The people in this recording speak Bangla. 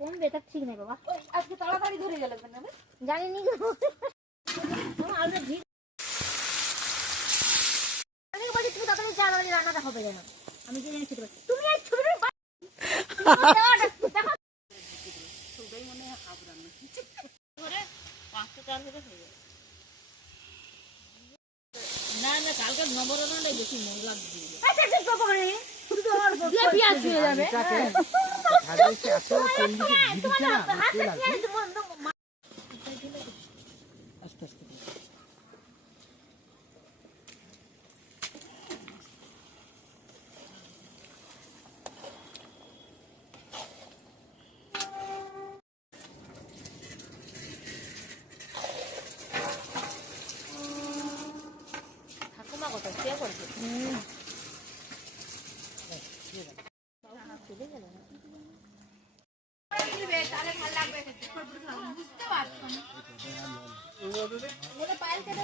কোন বেটার ঠিক নেই বাবা, আজকে তাড়াতাড়ি ধরে গেল কেন জানি নি আমি বলি তুমি তাড়াতাড়ি চা মানে রান্নাটা হবে যেন আমি কি জানি খেতে পারি তুমি এই ছবিটা সবাই মনে হয় হাফ রান্না করে 5টা 4 থেকে হয়ে যাবে। না না কালকে নবরত্নটাই বেশি মজা দিয়ে আচ্ছা ঠিক করব করে শুধু তো অল্প দিয়ে পেঁয়াজ দিয়ে যাবে ভাজতে এত তেল দিতে না তেল আছে আস্তে আস্তে ঠাকুমা কত কে করবে তাহলে ভালো লাগবে বুঝতে পারছো না পায়েল কেটে